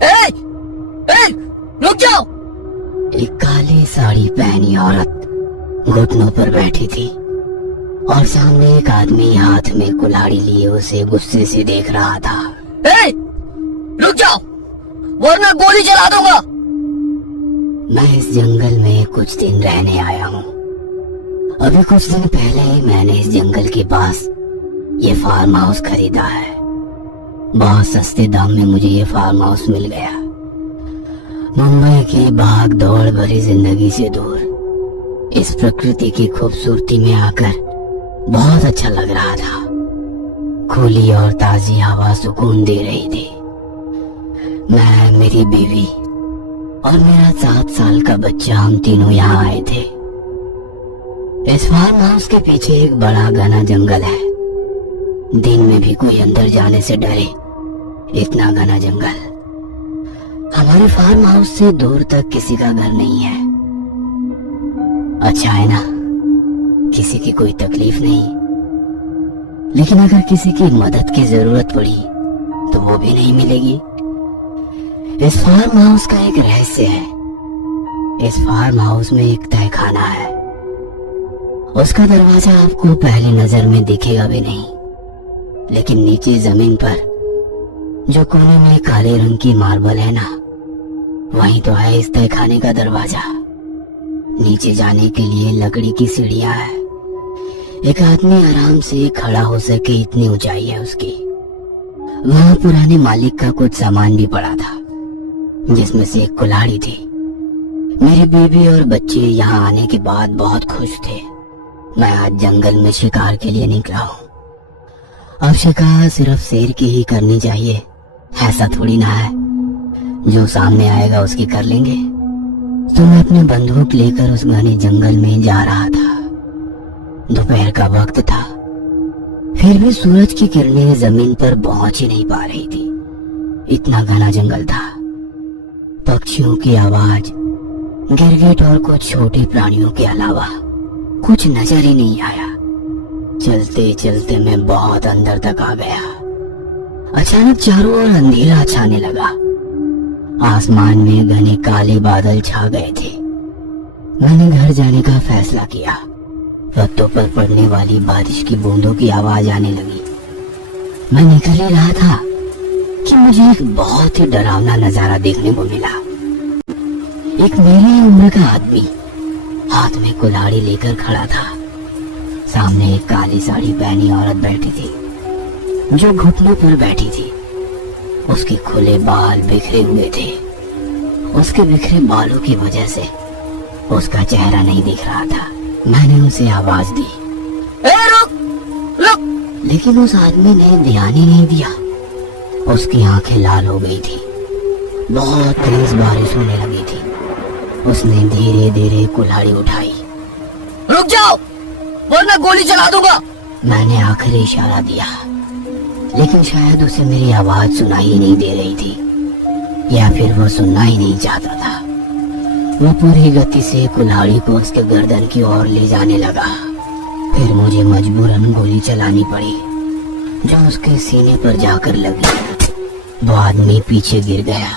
ए, ए, रुक जाओ। एक काली साड़ी पहनी औरत घुटनों पर बैठी थी और सामने एक आदमी हाथ में कुल्हाड़ी लिए उसे गुस्से से देख रहा था। ए, रुक जाओ वरना गोली चला दूंगा। मैं इस जंगल में कुछ दिन रहने आया हूँ। अभी कुछ दिन पहले ही मैंने इस जंगल के पास ये फार्म हाउस खरीदा है। बहुत सस्ते दाम में मुझे ये फार्म हाउस मिल गया। मुंबई की भाग दौड़ भरी जिंदगी से दूर इस प्रकृति की खूबसूरती में आकर बहुत अच्छा लग रहा था। खुली और ताजी हवा सुकून दे रही थी। मैं, मेरी बीवी और मेरा 7 साल का बच्चा, हम तीनों यहाँ आए थे। इस फार्म हाउस के पीछे एक बड़ा घना जंगल है। दिन में भी कोई अंदर जाने से डरे, इतना घना जंगल। हमारे फार्म हाउस से दूर तक किसी का घर नहीं है। अच्छा है ना, किसी की कोई तकलीफ नहीं। लेकिन अगर किसी की मदद की जरूरत पड़ी तो वो भी नहीं मिलेगी। इस फार्म हाउस का एक रहस्य है। इस फार्म हाउस में एक तहखाना है। उसका दरवाजा आपको पहली नजर में दिखेगा भी नहीं, लेकिन नीचे जमीन पर जो कोने में काले रंग की मार्बल है ना, वहीं तो है इस तहखाने का दरवाजा। नीचे जाने के लिए लकड़ी की सीढ़ियां है। एक आदमी आराम से खड़ा हो सके इतनी ऊंचाई है उसकी। वहां पुराने मालिक का कुछ सामान भी पड़ा था, जिसमें से एक कुल्हाड़ी थी। मेरी बीवी और बच्चे यहाँ आने के बाद बहुत खुश थे। मैं आज जंगल में शिकार के लिए निकला हूँ। अब शिकार सिर्फ शेर की ही करनी चाहिए, ऐसा थोड़ी ना है जो सामने आएगा उसकी कर लेंगे। तो मैं अपने बंदूक लेकर उस घने जंगल में जा रहा था। दोपहर का वक्त था, फिर भी सूरज की किरणें जमीन पर पहुंच ही नहीं पा रही थी। इतना घना जंगल था। पक्षियों की आवाज, गिरगिट और कुछ छोटे प्राणियों के अलावा कुछ नजर ही नहीं आया। चलते चलते मैं बहुत अंदर तक आ गया। अचानक चारों ओर अंधेरा छाने लगा। आसमान में घने काले बादल छा गए थे। मैंने घर जाने का फैसला किया। पत्तों पर पड़ने वाली बारिश की बूंदों की आवाज आने लगी। मैं निकल ही रहा था कि मुझे एक बहुत ही डरावना नजारा देखने को मिला। एक मेरी उम्र का आदमी हाथ में कुल्हाड़ी लेकर खड़ा था। सामने एक काली साड़ी पहनी औरत बैठी थी, जो घुटनों पर बैठी थी। उसके खुले बाल बिखरे हुए थे। उसके बिखरे बालों की वजह से उसका चेहरा नहीं दिख रहा था। मैंने उसे आवाज दी, ए, रुक, रुक। लेकिन उस आदमी ने ध्यान ही नहीं दिया। उसकी आंखें लाल हो गई थी। बहुत तेज बारिश होने लगी थी। उसने धीरे धीरे कुल्हाड़ी उठाई। रुक जाओ वरना गोली चला दूंगा। मैंने आखिरी इशारा दिया, लेकिन शायद उसे मेरी आवाज सुनाई ही नहीं दे रही थी, या फिर वो सुनना ही नहीं चाहता था। वो पूरी गति से कुल्हाड़ी को उसके गर्दन की ओर ले जाने लगा। फिर मुझे मजबूरन गोली चलानी पड़ी, जो उसके सीने पर जाकर लगी। वो आदमी पीछे गिर गया।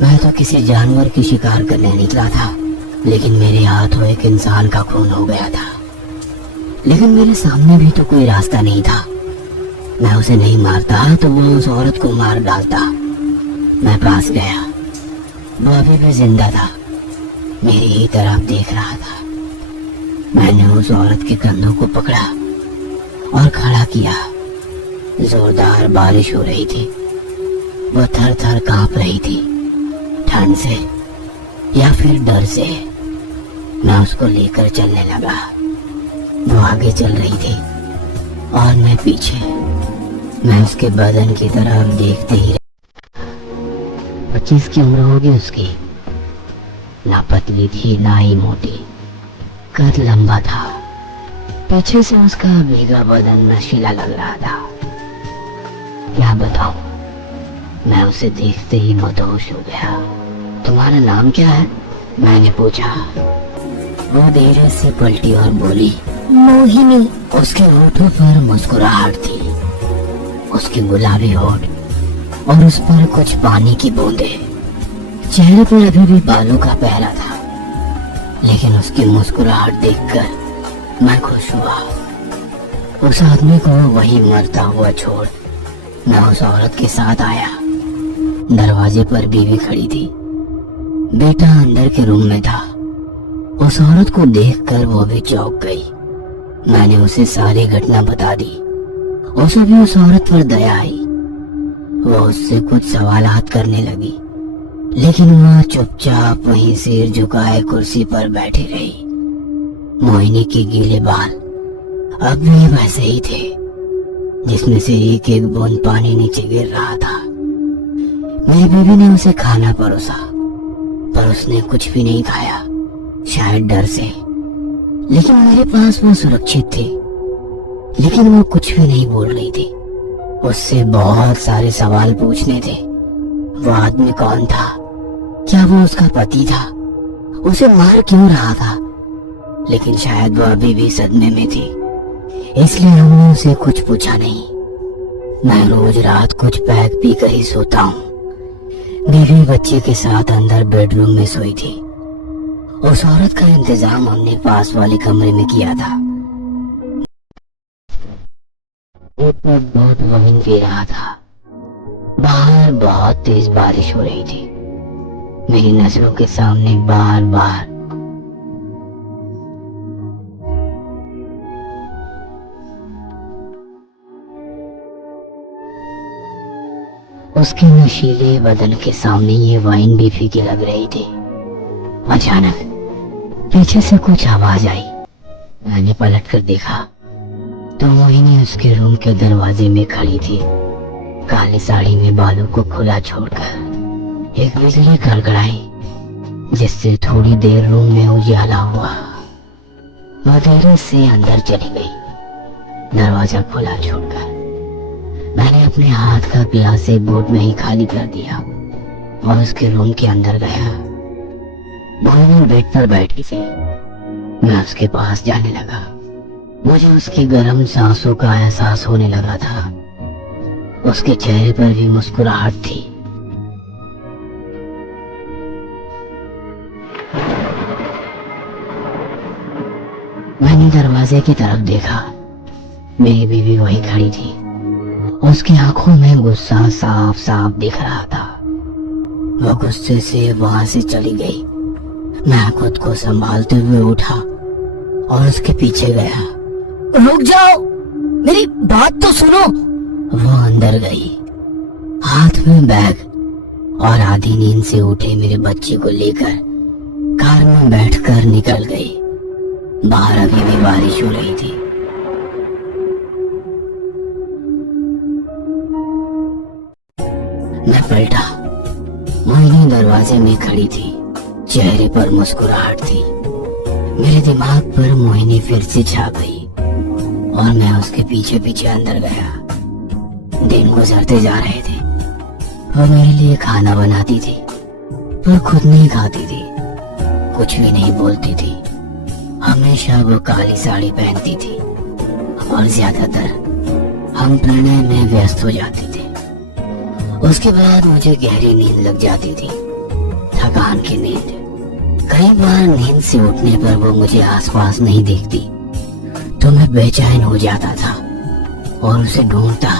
मैं तो किसी जानवर की शिकार करने निकला था, लेकिन मेरे हाथों एक इंसान का खून हो गया था। लेकिन मेरे सामने भी तो कोई रास्ता नहीं था। मैं उसे नहीं मारता तो वो उस औरत को मार डालता। मैं पास गया। वो अभी भी जिंदा था, मेरी ही तरफ देख रहा था। मैंने उस औरत के कंधों को पकड़ा और खड़ा किया। जोरदार बारिश हो रही थी। वो थर थर कांप रही थी, ठंड से या फिर डर से। मैं उसको लेकर चलने लगा। वो आगे चल रही थी और मैं पीछे। मैं उसके बदन की तरफ देखते ही 25 की उम्र होगी उसकी। ना पतली थी ना ही मोटी, कद लंबा था। पीछे से उसका भीगा बदन नशीला लग रहा था। क्या बताऊं, मैं उसे देखते ही मदहोश हो गया। तुम्हारा नाम क्या है? मैंने पूछा। वो धीरे से पलटी और बोली, मोहिनी। उसके होठों पर मुस्कुराहट थी। उसके गुलाबी होठ और उस पर कुछ पानी की बूंदे। चेहरे पर अभी भी बालों का पहरा था, लेकिन उसकी मुस्कुराहट देखकर मैं खुश हुआ। उस आदमी को वही मरता हुआ छोड़ मैं उस औरत के साथ आया। दरवाजे पर बीवी खड़ी थी, बेटा अंदर के रूम में था। उस औरत को देखकर वो भी चौंक गई। मैंने उसे सारी घटना बता दी। उसे भी उस औरत पर दया आई। वो उससे कुछ सवालात करने लगी, लेकिन वह चुपचाप वहीं सिर झुकाए कुर्सी पर बैठी रही। मोहिनी के गीले बाल अब भी वैसे ही थे, जिसमें से एक एक बूंद पानी नीचे गिर रहा था। मेरी बीवी ने उसे खाना परोसा, पर उसने कुछ भी नहीं खाया, शायद डर से। लेकिन मेरे पास वो सुरक्षित थी। लेकिन वो कुछ भी नहीं बोल रही थी। उससे बहुत सारे सवाल पूछने थे। वो आदमी कौन था? क्या वो उसका पति था? उसे मार क्यों रहा था? लेकिन शायद वो अभी भी सदमे में थी, इसलिए हमने उसे कुछ पूछा नहीं। मैं रोज रात कुछ पैक पी कर ही सोता हूँ। बीवी बच्चे के साथ अंदर बेडरूम में सोई थी। उस औरत का इंतजाम हमने पास वाले कमरे में किया था। ऊपर बहुत विंड भी रहा था। बाहर बहुत तेज बारिश हो रही थी। मेरी नजरों के सामने बार बार उसके नशीले बदन के सामने ये वाइन भी फीकी लग रही थी। अचानक पीछे से कुछ आवाज आई। मैंने पलट कर देखा तो मोहिनी उसके रूम के दरवाजे में खड़ी थी, काली साड़ी में बालों को खुला छोड़कर। एक बिजली गड़गड़ाई, जिससे थोड़ी देर रूम में उजाला हुआ। वह धीरे से अंदर चली गई, दरवाजा खुला छोड़कर। मैंने अपने हाथ का गिलास एक बोट में ही खाली कर दिया और उसके रूम के अंदर गया। मोहिनी बेड पर बैठी थी। मैं उसके पास जाने लगा। मुझे उसकी गर्म सांसों का एहसास होने लगा था। उसके चेहरे पर भी मुस्कुराहट थी। मैंने दरवाजे की तरफ देखा। मेरी बीवी वहीं खड़ी थी। उसकी आंखों में गुस्सा साफ साफ दिख रहा था। वो गुस्से से वहां से चली गई। मैं खुद को संभालते हुए उठा और उसके पीछे गया। रुक जाओ, मेरी बात तो सुनो। वो अंदर गई, हाथ में बैग और आधी नींद से उठे मेरे बच्चे को लेकर कार में बैठकर निकल गई। बाहर अभी भी बारिश हो रही थी। मैं पलटा। मोहिनी दरवाजे में खड़ी थी, चेहरे पर मुस्कुराहट थी। मेरे दिमाग पर मोहिनी फिर से छा गई और मैं उसके पीछे पीछे अंदर गया। दिन गुजरते जा रहे थे। वो मेरे लिए खाना बनाती थी, पर खुद नहीं खाती थी, कुछ भी नहीं बोलती थी। हमेशा वो काली साड़ी पहनती थी और ज्यादातर हम प्रणय में व्यस्त हो जाते थे। उसके बाद मुझे गहरी नींद लग जाती थी, थकान की नींद। कई बार नींद से उठने पर वो मुझे आसपास नहीं देखती तो मैं बेचैन हो जाता था और उसे ढूंढता।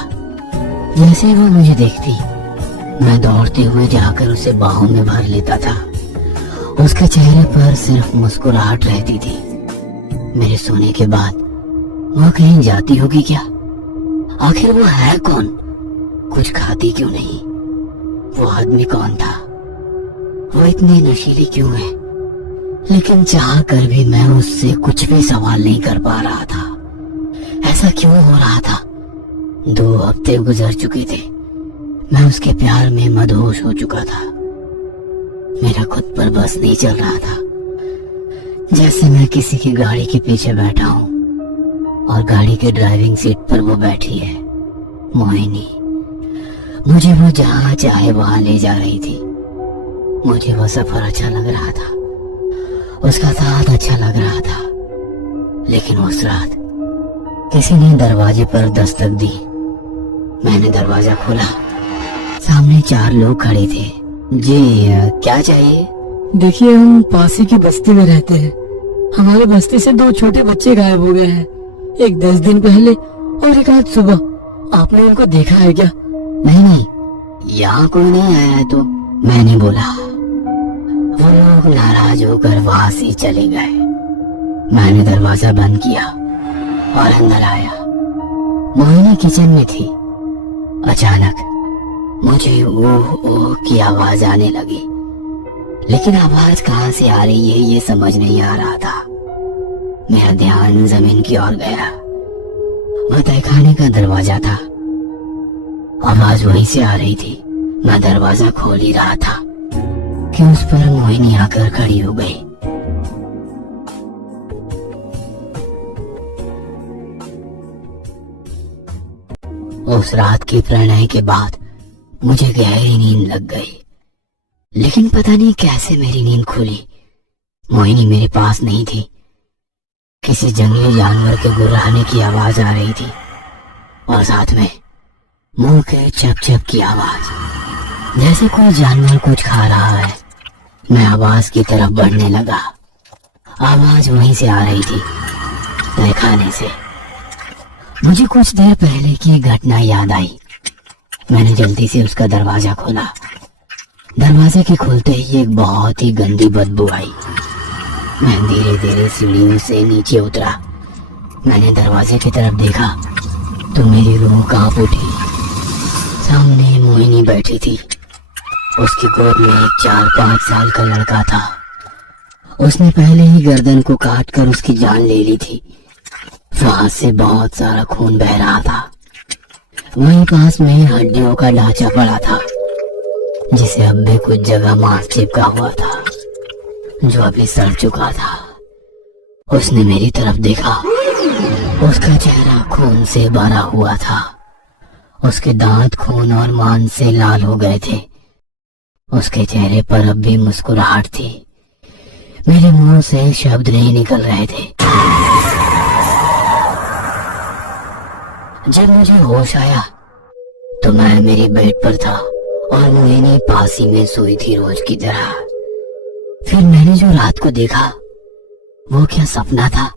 जैसे वो मुझे देखती, मैं दौड़ते हुए जाकर उसे बाहों में भर लेता था। उसके चेहरे पर सिर्फ मुस्कुराहट रहती थी। मेरे सोने के बाद वो कहीं जाती होगी क्या? आखिर वो है कौन? कुछ खाती क्यों नहीं? वो आदमी कौन था? वो इतनी नशीली क्यों है? लेकिन चाह कर भी मैं उससे कुछ भी सवाल नहीं कर पा रहा था। ऐसा क्यों हो रहा था? 2 हफ्ते गुजर चुके थे। मैं उसके प्यार में मदहोश हो चुका था। मेरा खुद पर बस नहीं चल रहा था। जैसे मैं किसी की गाड़ी के पीछे बैठा हूँ और गाड़ी के ड्राइविंग सीट पर वो बैठी है, मोहिनी। मुझे वो जहाँ चाहे वहां ले जा रही थी। मुझे वो सफर अच्छा लग रहा था, उसका साथ अच्छा लग रहा था। लेकिन उस रात किसी ने दरवाजे पर दस्तक दी। मैंने दरवाजा खोला। सामने 4 लोग खड़े थे। जी क्या चाहिए? देखिए, हम पास ही की बस्ती में रहते हैं। हमारे बस्ती से 2 छोटे बच्चे गायब हो गए हैं, एक 10 दिन पहले और एक आज सुबह। आपने उनको देखा है क्या? नहीं, यहाँ कोई नहीं आया है। तो मैंने बोला। वो लोग नाराज होकर वहां से चले गए। मैंने दरवाजा बंद किया और अंदर आया। मोहिनी किचन में थी। अचानक मुझे ओह ओह की आवाज आने लगी, लेकिन आवाज कहां से आ रही है ये समझ नहीं आ रहा था। मेरा ध्यान जमीन की ओर गया। वह तहखाने का दरवाजा था। आवाज वहीं से आ रही थी। मैं दरवाजा खोल ही रहा था कि उस पर मोहिनी आकर खड़ी हो गई। उस रात के प्रणय के बाद मुझे गहरी नींद लग गई, लेकिन पता नहीं कैसे मेरी नींद खुली। मोहिनी मेरे पास नहीं थी। किसी जंगली जानवर के गुर्राने की आवाज आ रही थी और साथ में मुंह के चप चप की आवाज, जैसे कोई जानवर कुछ खा रहा है। मैं आवाज की तरफ बढ़ने लगा। आवाज वहीं से आ रही थी, तहखाने से। मुझे कुछ देर पहले की घटना याद आई। मैंने जल्दी से उसका दरवाजा खोला। दरवाजे के खुलते ही एक बहुत ही गंदी बदबू आई। मैं धीरे धीरे सीढ़ियों से नीचे उतरा। मैंने दरवाजे की तरफ देखा तो मेरी रूह कांप उठी। सामने मोहिनी बैठी थी। उसकी गोद में एक 4-5 साल का लड़का था। उसने पहले ही गर्दन को काट कर उसकी जान ले ली थी। वहां से बहुत सारा खून बह रहा था। वहीं पास में हड्डियों का ढांचा पड़ा था, जिसे अब भी कुछ जगह मांस चिपका हुआ था, जो अभी सड़ चुका था। उसने मेरी तरफ देखा। उसका चेहरा खून से भरा हुआ था। उसके दांत खून और मांस से लाल हो गए थे। उसके चेहरे पर अब भी मुस्कुराहट थी। मेरे मुंह से शब्द नहीं निकल रहे थे। जब मुझे होश आया तो मैं मेरी बेड पर था और मोहिनी पास ही में सोई थी रोज की तरह। फिर मैंने जो रात को देखा वो क्या सपना था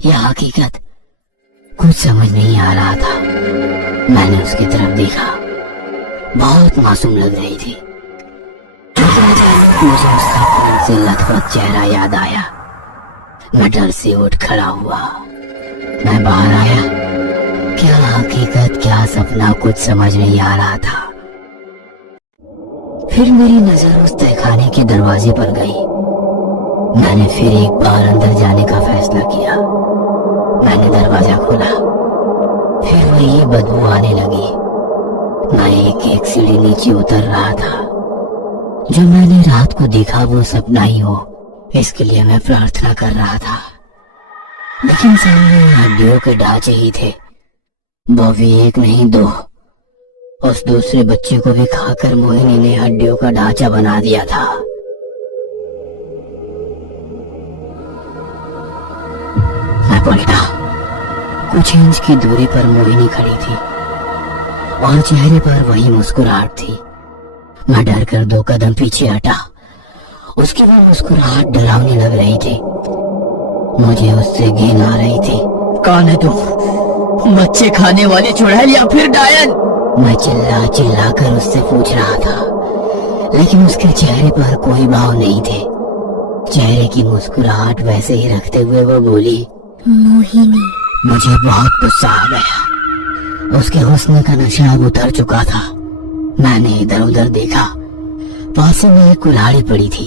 या हकीकत, कुछ समझ नहीं आ रहा था। मैंने उसकी तरफ देखा। बहुत मासूम लग रही थी, लेकिन अचानक मुझे उसका खून से लथपथ चेहरा याद आया। मैं डर से उठ खड़ा हुआ। मैं बाहर आया। क्या हकीकत क्या सपना, कुछ समझ नहीं आ रहा था। फिर मेरी नजर उस तहखाने के दरवाजे पर गई। मैंने फिर एक बार अंदर जाने का फैसला किया। मैंने दरवाजा खोला। फिर वही बदबू आने लगी। मैं एक एक सीढ़ी नीचे उतर रहा था। जो मैंने रात को देखा वो सपना ही हो, इसके लिए मैं प्रार्थना कर रहा था। लेकिन सामने हड्डियों के ढांचे ही थे, वो भी एक नहीं 2। उस दूसरे बच्चे को भी खाकर मोहिनी ने हड्डियों का ढांचा बना दिया था। मैं पलटा। कुछ इंच की दूरी पर मोहिनी खड़ी थी और चेहरे पर वही मुस्कुराहट थी। मैं डर कर 2 कदम पीछे हटा। उसकी वो मुस्कुराहट डरावनी लग रही थी। मुझे उससे घिन आ रही थी। कौन है तुम? बच्चे खाने वाली चुड़ैल या फिर डायन? मैं चिल्ला चिल्ला कर उससे पूछ रहा था, लेकिन उसके चेहरे पर कोई भाव नहीं थे। चेहरे की मुस्कुराहट वैसे ही रखते हुए वो बोली, मोहिनी। मुझे बहुत गुस्सा आ गया। उसके हुस्न का नशा अब उतर चुका था। मैंने इधर उधर देखा। पास में एक कुल्हाड़ी पड़ी थी।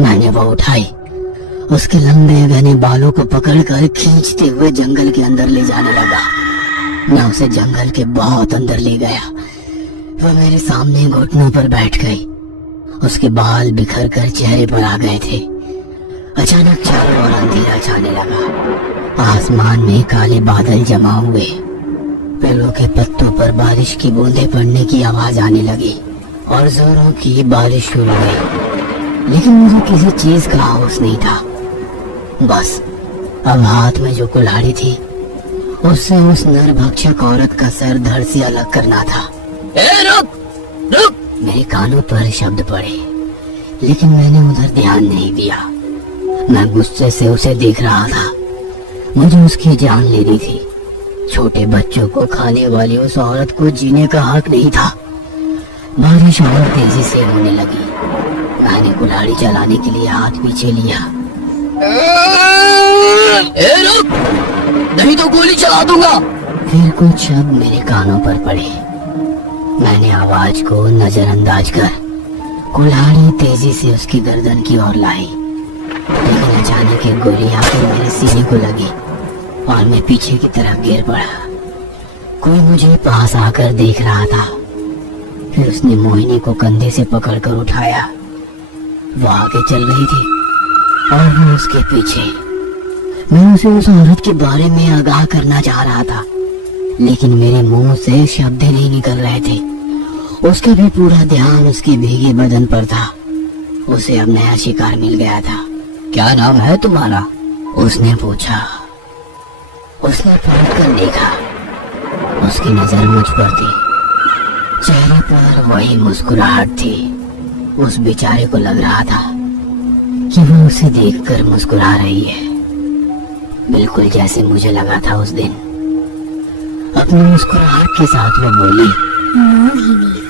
मैंने वो उठाई। उसके लंबे घने बालों को पकड़कर खींचते हुए जंगल के अंदर ले जाने लगा। मैं उसे जंगल के बहुत अंदर ले गया। वह मेरे सामने घुटनों पर बैठ गई। उसके बाल बिखर कर चेहरे पर आ गए थे। अचानक चारों ओर अंधेरा छाने लगा। आसमान में काले बादल जमा हुए। पेड़ों के पत्तों पर बारिश की बूंदें पड़ने की आवाज आने लगी और जोरों की बारिश शुरू हुई। लेकिन मुझे किसी चीज का होश नहीं था। बस अब हाथ में जो कुल्हाड़ी थी उससे उस नरभक्षक औरत का सर धड़ से अलग करना था। ए रुक! रुक! मेरे कानों पर शब्द पड़े, लेकिन मैंने उधर ध्यान नहीं दिया। मैं गुस्से से उसे देख रहा था। मुझे उसकी जान लेनी थी। छोटे बच्चों को खाने वाली उस औरत को जीने का हक नहीं था। बारिश और तेजी से होने लगी। मैंने कुल्हाड़ी चलाने के लिए हाथ पीछे लिया। ए रुक! नहीं तो गोली चला दूंगा। फिर कुछ शब्द मेरे कानों पर पड़े। मैंने आवाज को नजरअंदाज कर कुल्हाड़ी तेजी से उसकी गर्दन की ओर लाई, लेकिन अचानक एक गोली आकर मेरे सीने को लगी और मैं पीछे की तरफ गिर पड़ा। कोई मुझे पास आकर देख रहा था। फिर उसने मोहिनी को कंधे से पकड़कर उठाया। वो आगे चल रही थी और मैं उसके पीछे। मैं उसे उस औरत के बारे में आगाह करना चाह रहा था, लेकिन मेरे मुंह से शब्द नहीं निकल रहे थे। उसका भी पूरा ध्यान उसके भीगे बदन पर था। उसे अब नया शिकार मिल गया था। क्या नाम है तुम्हारा? उसने पूछा। उसने पलट कर देखा। उसकी नजर मुझ पर थी। चेहरे पर वही मुस्कुराहट थी। उस बेचारे को लग रहा था कि वो उसे देखकर मुस्कुरा रही है, बिल्कुल जैसे मुझे लगा था उस दिन। अपनी मुस्कुराहट के साथ वो बोली, मोहिनी।